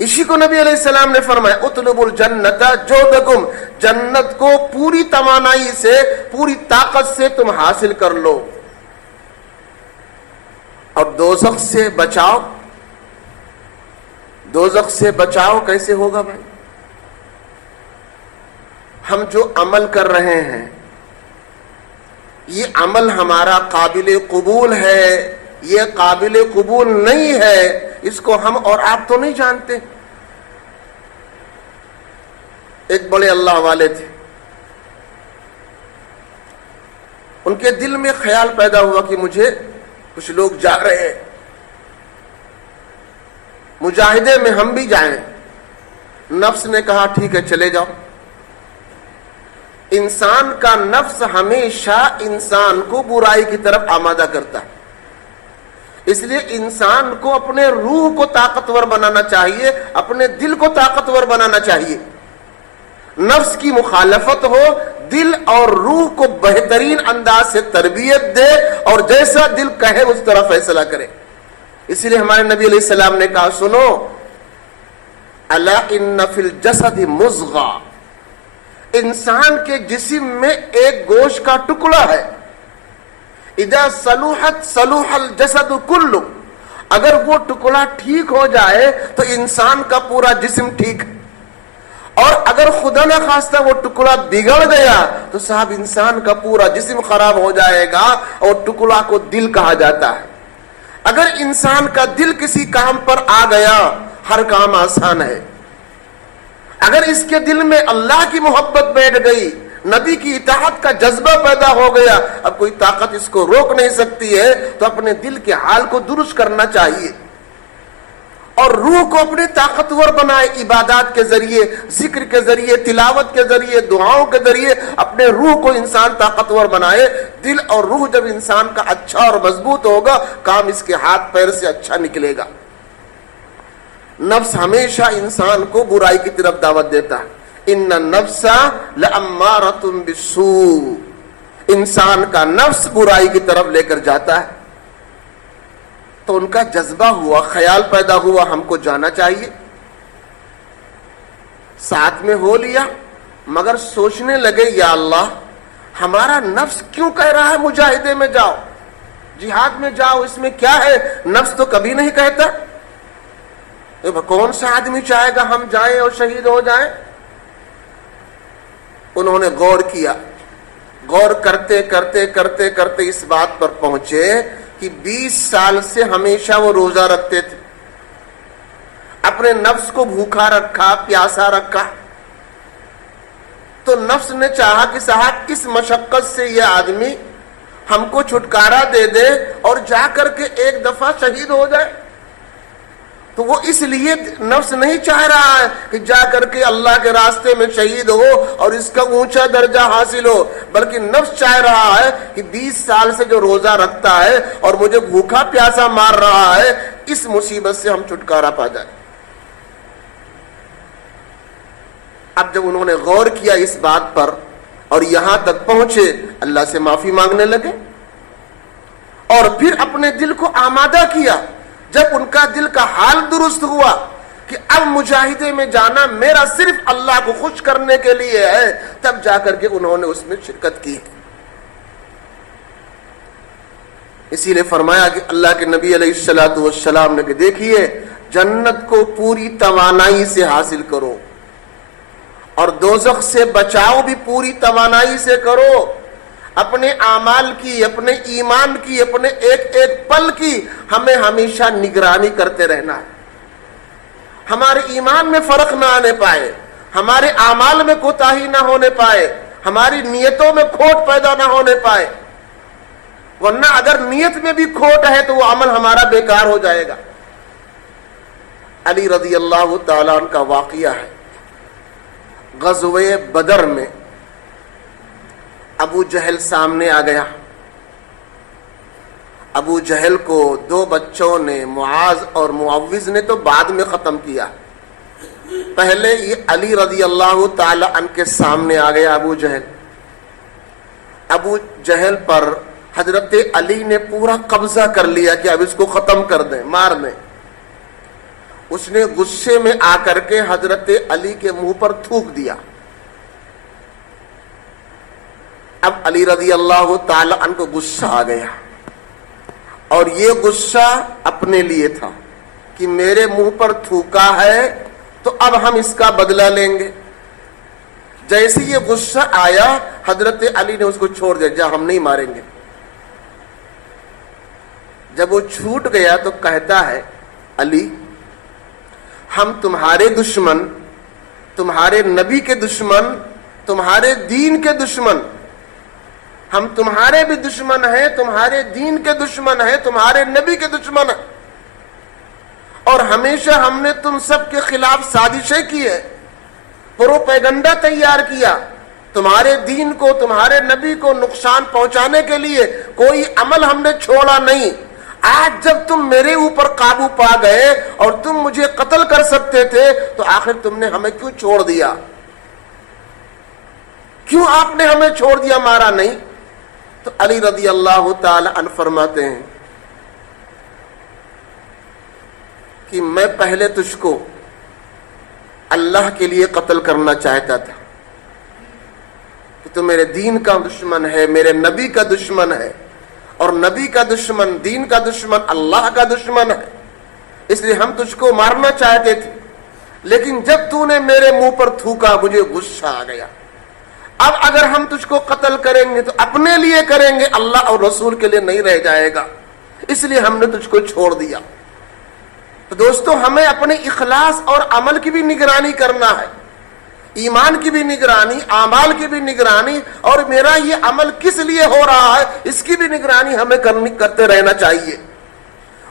اسی کو نبی علیہ السلام نے فرمایا اطلب الجنت جودکم، جنت کو پوری توانائی سے، پوری طاقت سے تم حاصل کر لو، اور دوزخ سے بچاؤ۔ دوزخ سے بچاؤ کیسے ہوگا بھائی؟ ہم جو عمل کر رہے ہیں یہ عمل ہمارا قابل قبول ہے، یہ قابل قبول نہیں ہے، اس کو ہم اور آپ تو نہیں جانتے۔ ایک بڑے اللہ والے تھے، ان کے دل میں خیال پیدا ہوا کہ مجھے کچھ لوگ جا رہے ہیں، مجاہدے میں ہم بھی جائیں۔ نفس نے کہا ٹھیک ہے چلے جاؤ۔ انسان کا نفس ہمیشہ انسان کو برائی کی طرف آمادہ کرتا ہے، اس لیے انسان کو اپنے روح کو طاقتور بنانا چاہیے، اپنے دل کو طاقتور بنانا چاہیے۔ نفس کی مخالفت ہو، دل اور روح کو بہترین انداز سے تربیت دے اور جیسا دل کہے اس طرح فیصلہ کرے۔ اسی لیے ہمارے نبی علیہ السلام نے کہا سنو، الا ان فی الجسد مضغہ، انسان کے جسم میں ایک گوشت کا ٹکڑا ہے، اذا صلحت صلح الجسد کلہ، اگر وہ ٹکڑا ٹھیک ہو جائے تو انسان کا پورا جسم ٹھیک ہے، اور اگر خدا نہ خواستہ وہ ٹکڑا بگڑ گیا تو صاحب انسان کا پورا جسم خراب ہو جائے گا، اور ٹکڑا کو دل کہا جاتا ہے۔ اگر انسان کا دل کسی کام پر آ گیا ہر کام آسان ہے، اگر اس کے دل میں اللہ کی محبت بیٹھ گئی، نبی کی اطاعت کا جذبہ پیدا ہو گیا، اب کوئی طاقت اس کو روک نہیں سکتی ہے، تو اپنے دل کے حال کو درست کرنا چاہیے، اور روح کو اپنے طاقتور بنائے، عبادات کے ذریعے، ذکر کے ذریعے، تلاوت کے ذریعے، دعاؤں کے ذریعے اپنے روح کو انسان طاقتور بنائے۔ دل اور روح جب انسان کا اچھا اور مضبوط ہوگا، کام اس کے ہاتھ پیر سے اچھا نکلے گا۔ نفس ہمیشہ انسان کو برائی کی طرف دعوت دیتا ہے، ان النفس لامارۃ بالسوء، انسان کا نفس برائی کی طرف لے کر جاتا ہے۔ تو ان کا جذبہ ہوا، خیال پیدا ہوا ہم کو جانا چاہیے، ساتھ میں ہو لیا، مگر سوچنے لگے یا اللہ ہمارا نفس کیوں کہہ رہا ہے مجاہدے میں جاؤ، جہاد میں جاؤ، اس میں کیا ہے؟ نفس تو کبھی نہیں کہتا۔ کون سا آدمی چاہے گا ہم جائیں اور شہید ہو جائیں؟ انہوں نے غور کیا، غور کرتے کرتے کرتے کرتے اس بات پر پہنچے کہ 20 سال سے ہمیشہ وہ روزہ رکھتے تھے، اپنے نفس کو بھوکا رکھا، پیاسا رکھا، تو نفس نے چاہا کہ صاحب اس مشقت سے یہ آدمی ہم کو چھٹکارا دے دے اور جا کر کے ایک دفعہ شہید ہو جائے۔ تو وہ اس لیے نفس نہیں چاہ رہا ہے کہ جا کر کے اللہ کے راستے میں شہید ہو اور اس کا اونچا درجہ حاصل ہو، بلکہ نفس چاہ رہا ہے کہ 20 سال سے جو روزہ رکھتا ہے اور مجھے بھوکا پیاسا مار رہا ہے، اس مصیبت سے ہم چھٹکارا پا جائیں۔ اب جب انہوں نے غور کیا اس بات پر اور یہاں تک پہنچے، اللہ سے معافی مانگنے لگے اور پھر اپنے دل کو آمادہ کیا۔ جب ان کا دل کا حال درست ہوا کہ اب مجاہدے میں جانا میرا صرف اللہ کو خوش کرنے کے لیے ہے، تب جا کر کے انہوں نے اس میں شرکت کی۔ اسی لیے فرمایا کہ اللہ کے نبی علیہ الصلوۃ والسلام نے کہ دیکھیے جنت کو پوری توانائی سے حاصل کرو اور دوزخ سے بچاؤ بھی پوری توانائی سے کرو۔ اپنے اعمال کی، اپنے ایمان کی، اپنے ایک ایک پل کی ہمیں ہمیشہ نگرانی کرتے رہنا ہے، ہمارے ایمان میں فرق نہ آنے پائے، ہمارے اعمال میں کوتاہی نہ ہونے پائے، ہماری نیتوں میں کھوٹ پیدا نہ ہونے پائے، ورنہ اگر نیت میں بھی کھوٹ ہے تو وہ عمل ہمارا بیکار ہو جائے گا۔ علی رضی اللہ تعالیٰ عنہ کا واقعہ ہے، غزوہ بدر میں ابو جہل سامنے آ گیا۔ ابو جہل کو 2 بچوں نے، معاذ اور معوذ نے تو بعد میں ختم کیا، پہلے یہ علی رضی اللہ تعالی عنہ کے سامنے آ گیا ابو جہل۔ ابو جہل پر حضرت علی نے پورا قبضہ کر لیا کہ اب اس کو ختم کر دیں، مار دیں، اس نے غصے میں آ کر کے حضرت علی کے منہ پر تھوک دیا. اب علی رضی اللہ تعالی عنہ کو غصہ آ گیا، اور یہ غصہ اپنے لیے تھا کہ میرے منہ پر تھوکا ہے تو اب ہم اس کا بدلہ لیں گے. جیسے یہ غصہ آیا حضرت علی نے اس کو چھوڑ دیا، جا ہم نہیں ماریں گے. جب وہ چھوٹ گیا تو کہتا ہے علی ہم تمہارے دشمن، تمہارے نبی کے دشمن، تمہارے دین کے دشمن، ہم تمہارے بھی دشمن ہیں، تمہارے دین کے دشمن ہیں، تمہارے نبی کے دشمن ہیں، اور ہمیشہ ہم نے تم سب کے خلاف سازشیں کی ہے، پروپیگنڈا تیار کیا، تمہارے دین کو، تمہارے نبی کو نقصان پہنچانے کے لیے کوئی عمل ہم نے چھوڑا نہیں. آج جب تم میرے اوپر قابو پا گئے اور تم مجھے قتل کر سکتے تھے تو آخر تم نے ہمیں کیوں چھوڑ دیا؟ کیوں آپ نے ہمیں چھوڑ دیا، مارا نہیں؟ تو علی رضی اللہ تعالی عنہ فرماتے ہیں کہ میں پہلے تجھ کو اللہ کے لیے قتل کرنا چاہتا تھا کہ تو میرے دین کا دشمن ہے، میرے نبی کا دشمن ہے، اور نبی کا دشمن، دین کا دشمن اللہ کا دشمن ہے، اس لیے ہم تجھ کو مارنا چاہتے تھے، لیکن جب تو نے میرے منہ پر تھوکا مجھے غصہ آ گیا. اب اگر ہم تجھ کو قتل کریں گے تو اپنے لیے کریں گے، اللہ اور رسول کے لیے نہیں رہ جائے گا، اس لیے ہم نے تجھ کو چھوڑ دیا. تو دوستو ہمیں اپنے اخلاص اور عمل کی بھی نگرانی کرنا ہے، ایمان کی بھی نگرانی، اعمال کی بھی نگرانی، اور میرا یہ عمل کس لیے ہو رہا ہے اس کی بھی نگرانی ہمیں کرتے رہنا چاہیے.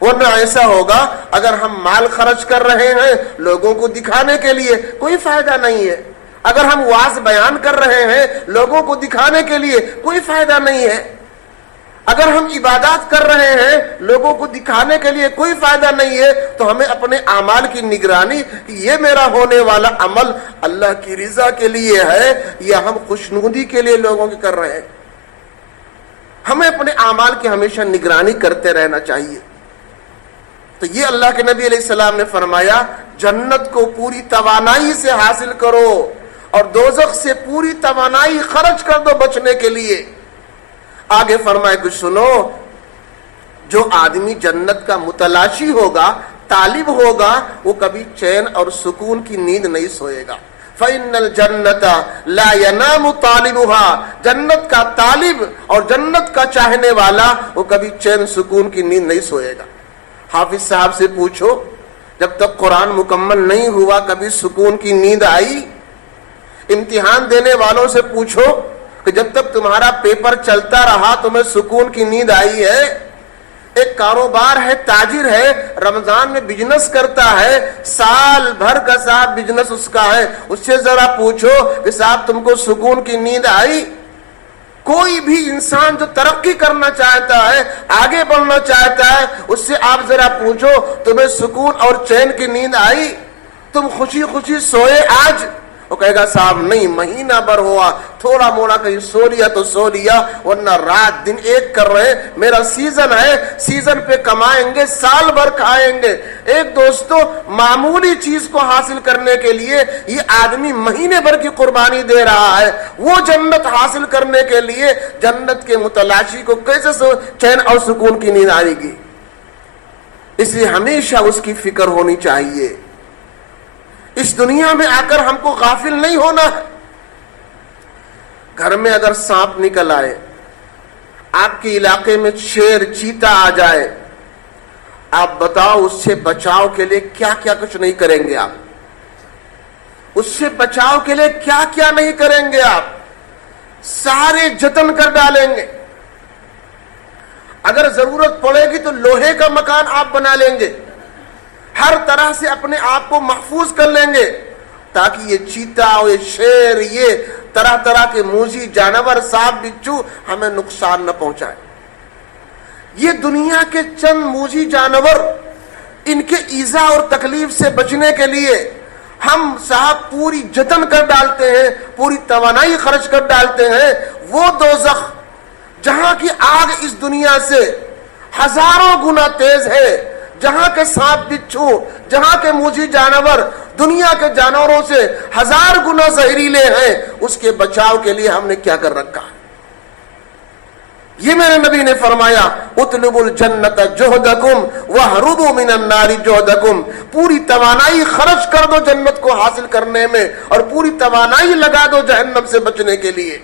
ورنہ ایسا ہوگا اگر ہم مال خرچ کر رہے ہیں لوگوں کو دکھانے کے لیے کوئی فائدہ نہیں ہے، اگر ہم واعظ بیان کر رہے ہیں لوگوں کو دکھانے کے لیے کوئی فائدہ نہیں ہے، اگر ہم عبادات کر رہے ہیں لوگوں کو دکھانے کے لیے کوئی فائدہ نہیں ہے، تو ہمیں اپنے اعمال کی نگرانی کہ یہ میرا ہونے والا عمل اللہ کی رضا کے لیے ہے یا ہم خوشنودی کے لیے لوگوں کی کر رہے ہیں. ہمیں اپنے اعمال کی ہمیشہ نگرانی کرتے رہنا چاہیے. تو یہ اللہ کے نبی علیہ السلام نے فرمایا جنت کو پوری توانائی سے حاصل کرو اور دوزخ سے پوری توانائی خرچ کر دو بچنے کے لیے. آگے فرمائے کہ سنو، جو آدمی جنت کا متلاشی ہوگا، طالب ہوگا، وہ کبھی چین اور سکون کی نیند نہیں سوئے گا. فَإِنَّ الْجَنَّةَ لَا يَنَامُ طَالِبُهَا، جنت کا طالب اور جنت کا چاہنے والا وہ کبھی چین سکون کی نیند نہیں سوئے گا. حافظ صاحب سے پوچھو جب تک قرآن مکمل نہیں ہوا کبھی سکون کی نیند آئی؟ امتحان دینے والوں سے پوچھو کہ جب تک تمہارا پیپر چلتا رہا تمہیں سکون کی نیند آئی ہے؟ ایک کاروبار ہے، تاجر ہے، رمضان میں بزنس کرتا ہے، سال بھر کا صاحب بزنس اس کا ہے، اس سے ذرا پوچھو کہ صاحب تم کو سکون کی نیند آئی؟ کوئی بھی انسان جو ترقی کرنا چاہتا ہے، آگے بڑھنا چاہتا ہے، اس سے آپ ذرا پوچھو تمہیں سکون اور چین کی نیند آئی؟ تم خوشی خوشی سوئے آج؟ وہ کہے گا صاحب نہیں، مہینہ بھر ہوا، تھوڑا موڑا کہیں سو لیا تو سو لیا، ورنہ رات دن ایک کر رہے. میرا سیزن ہے، سیزن پہ کمائیں گے، سال بھر کھائیں گے. ایک دوستو معمولی چیز کو حاصل کرنے کے لیے یہ آدمی مہینے بھر کی قربانی دے رہا ہے، وہ جنت حاصل کرنے کے لیے جنت کے متلاشی کو کیسے چین اور سکون کی نیند آئے گی؟ اس لیے ہمیشہ اس کی فکر ہونی چاہیے. اس دنیا میں آ کر ہم کو غافل نہیں ہونا. گھر میں اگر سانپ نکل آئے، آپ کے علاقے میں شیر چیتا آ جائے، آپ بتاؤ اس سے بچاؤ کے لیے کیا کیا کچھ نہیں کریں گے؟ آپ اس سے بچاؤ کے لیے کیا کیا نہیں کریں گے؟ آپ سارے جتن کر ڈالیں گے. اگر ضرورت پڑے گی تو لوہے کا مکان آپ بنا لیں گے، ہر طرح سے اپنے آپ کو محفوظ کر لیں گے تاکہ یہ چیتا اور یہ شیر، یہ طرح طرح کے موذی جانور، سانپ بچھو ہمیں نقصان نہ پہنچائے. یہ دنیا کے چند موذی جانور، ان کے ایذا اور تکلیف سے بچنے کے لیے ہم صاحب پوری جتن کر ڈالتے ہیں، پوری توانائی خرچ کر ڈالتے ہیں. وہ دوزخ جہاں کی آگ اس دنیا سے ہزاروں گنا تیز ہے، جہاں کے سانپ بچھو، جہاں کے موذی جانور دنیا کے جانوروں سے 1000 گنا زہریلے ہیں، اس کے بچاؤ کے لیے ہم نے کیا کر رکھا ہے؟ یہ میرے نبی نے فرمایا اطلبوا الجنت جہدکم واہربوا من النار جہدکم، پوری توانائی خرچ کر دو جنت کو حاصل کرنے میں، اور پوری توانائی لگا دو جہنم سے بچنے کے لیے۔